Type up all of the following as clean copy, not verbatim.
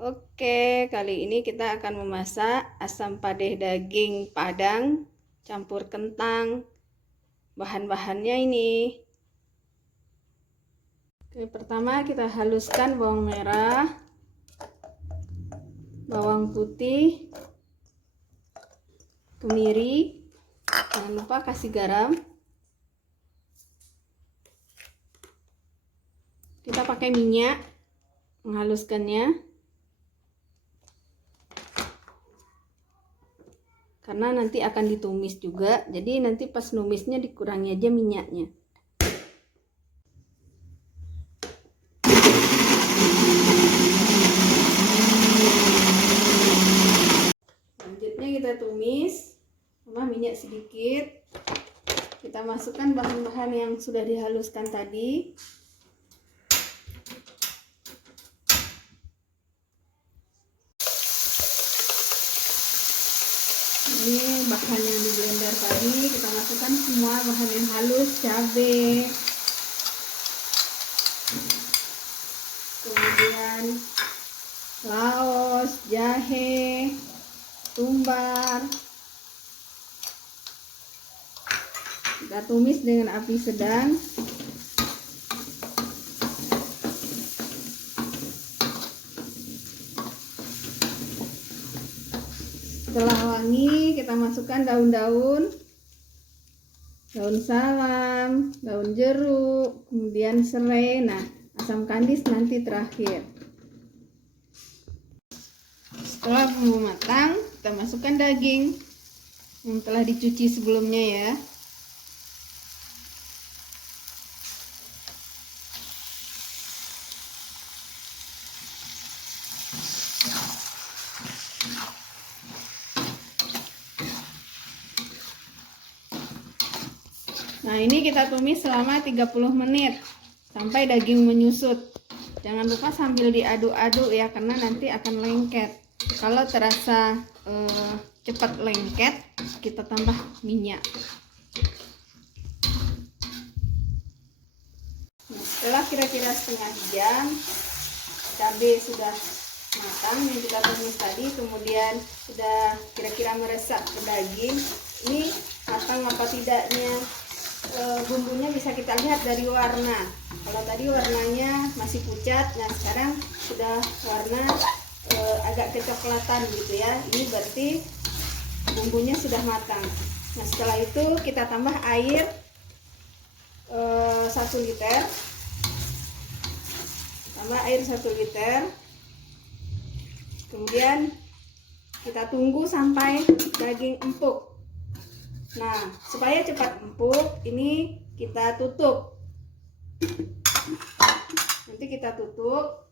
Oke, kali ini kita akan memasak asam padeh daging padang campur kentang. Bahan-bahannya ini. Oke, pertama kita haluskan bawang merah, bawang putih, kemiri. Jangan lupa kasih garam. Kita pakai minyak menghaluskannya. Karena nanti akan ditumis juga, jadi nanti pas numisnya dikurangi aja minyaknya. Selanjutnya kita tumis, tambah minyak sedikit. Kita masukkan bahan-bahan yang sudah dihaluskan tadi. Ini bahan yang di blender tadi, kita masukkan semua bahan yang halus, cabai, kemudian laos, jahe, tumbar. Kita tumis dengan api sedang. Setelah wangi, kita masukkan daun-daun salam, daun jeruk, kemudian serai. Nah, asam kandis nanti terakhir. Setelah bumbu matang, kita masukkan daging yang telah dicuci sebelumnya ya. Nah, ini kita tumis selama 30 menit sampai daging menyusut. Jangan lupa sambil diaduk-aduk ya, karena nanti akan lengket. Kalau terasa cepat lengket, kita tambah minyak. Nah, setelah kira-kira setengah jam, cabai sudah matang yang kita tumis tadi, kemudian sudah kira-kira meresap ke daging. Ini matang apa tidaknya bumbunya bisa kita lihat dari warna. Kalau tadi warnanya masih pucat, nah sekarang sudah warna agak kecoklatan gitu ya. Ini berarti bumbunya sudah matang. Nah, setelah itu kita tambah air 1 liter. Tambah air 1 liter. Kemudian kita tunggu sampai daging empuk. Nah, supaya cepat empuk, ini kita tutup. Nanti kita tutup.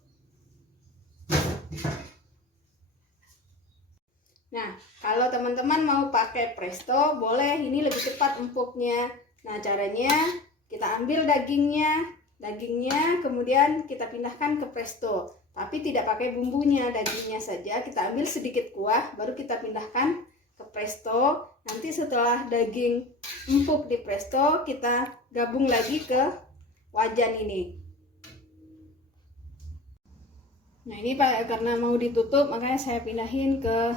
Nah, kalau teman-teman mau pakai presto, boleh, ini lebih cepat empuknya. Nah, caranya kita ambil dagingnya, kemudian kita pindahkan ke presto. Tapi tidak pakai bumbunya, dagingnya saja. Kita ambil sedikit kuah, baru kita pindahkan ke presto. Nanti setelah daging empuk di presto, kita gabung lagi ke wajan ini. Nah, ini Pak, karena mau ditutup, makanya saya pindahin ke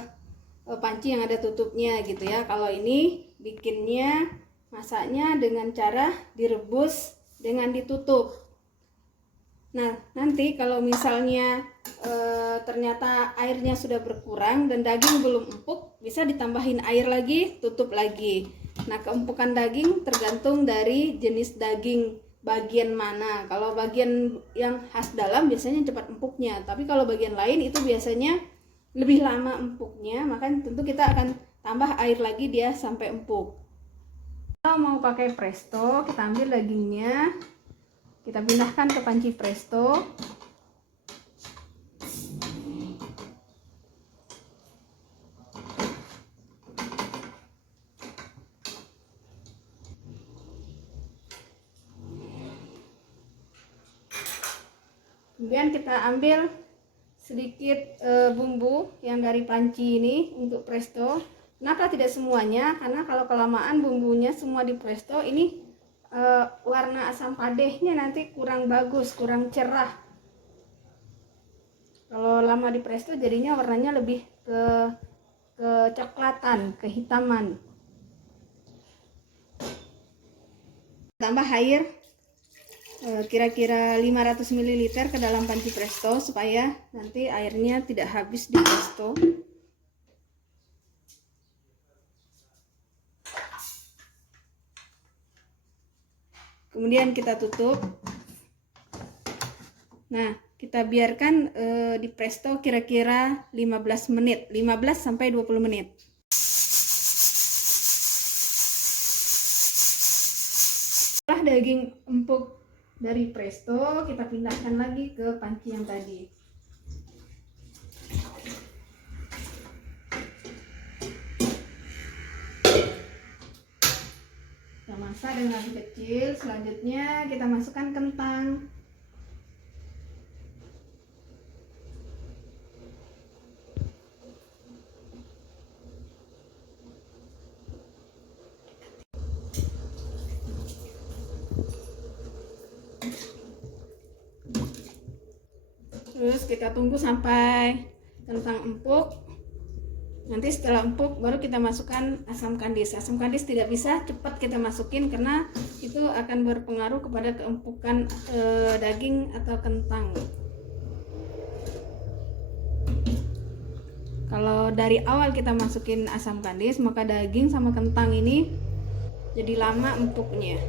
panci yang ada tutupnya gitu ya. Kalau ini bikinnya, masaknya dengan cara direbus dengan ditutup. Nah, nanti kalau misalnya ternyata airnya sudah berkurang dan daging belum empuk, bisa ditambahin air lagi, tutup lagi. Nah, keempukan daging tergantung dari jenis daging bagian mana. Kalau bagian yang khas dalam biasanya cepat empuknya, tapi kalau bagian lain itu biasanya lebih lama empuknya, maka tentu kita akan tambah air lagi dia sampai empuk. Kalau mau pakai presto, kita ambil dagingnya, kita pindahkan ke panci presto. Kemudian kita ambil sedikit bumbu yang dari panci ini untuk presto. Kenapa tidak semuanya? Karena kalau kelamaan bumbunya semua di presto, ini warna asam padehnya nanti kurang bagus, kurang cerah. Kalau lama di presto jadinya warnanya lebih ke kecoklatan, kehitaman. Tambah air kira-kira 500 ml ke dalam panci presto supaya nanti airnya tidak habis di presto. Kemudian kita tutup. Nah, kita biarkan di presto kira-kira 15 menit, 15 sampai 20 menit. Setelah daging empuk dari presto, kita pindahkan lagi ke panci yang tadi. Kita masak dengan api kecil. Selanjutnya kita masukkan kentang. Terus kita tunggu sampai kentang empuk. Nanti setelah empuk baru kita masukkan asam kandis. Asam kandis tidak bisa cepat kita masukin karena itu akan berpengaruh kepada keempukan daging atau kentang. Kalau dari awal kita masukin asam kandis, maka daging sama kentang ini jadi lama empuknya.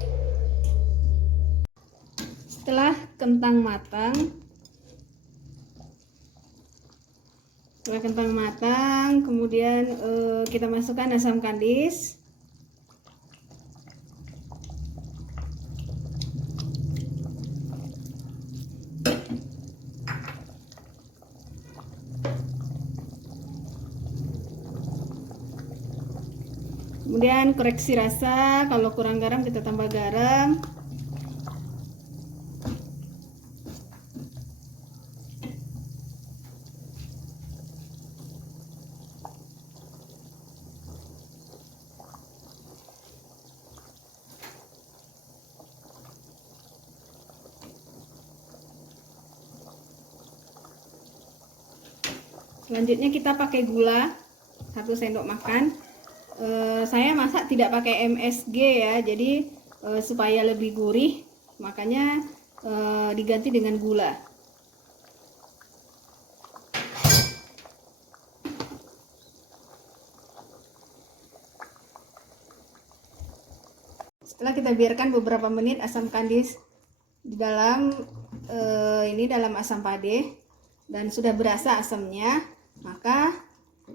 Setelah kentang matang, kemudian kita masukkan asam kandis. Kemudian koreksi rasa, kalau kurang garam kita tambah garam. Selanjutnya kita pakai gula 1 sendok makan. Saya masak tidak pakai MSG ya, jadi supaya lebih gurih, makanya diganti dengan gula. Setelah kita biarkan beberapa menit asam kandis di dalam dalam asam pade dan sudah berasa asamnya, maka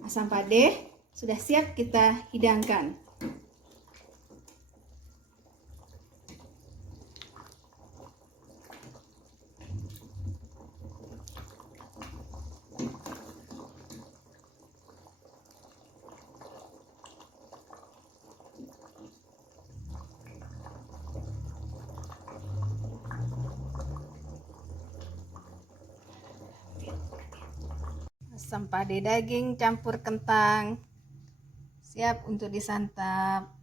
asam pade sudah siap kita hidangkan. Asam pade daging campur kentang siap untuk disantap.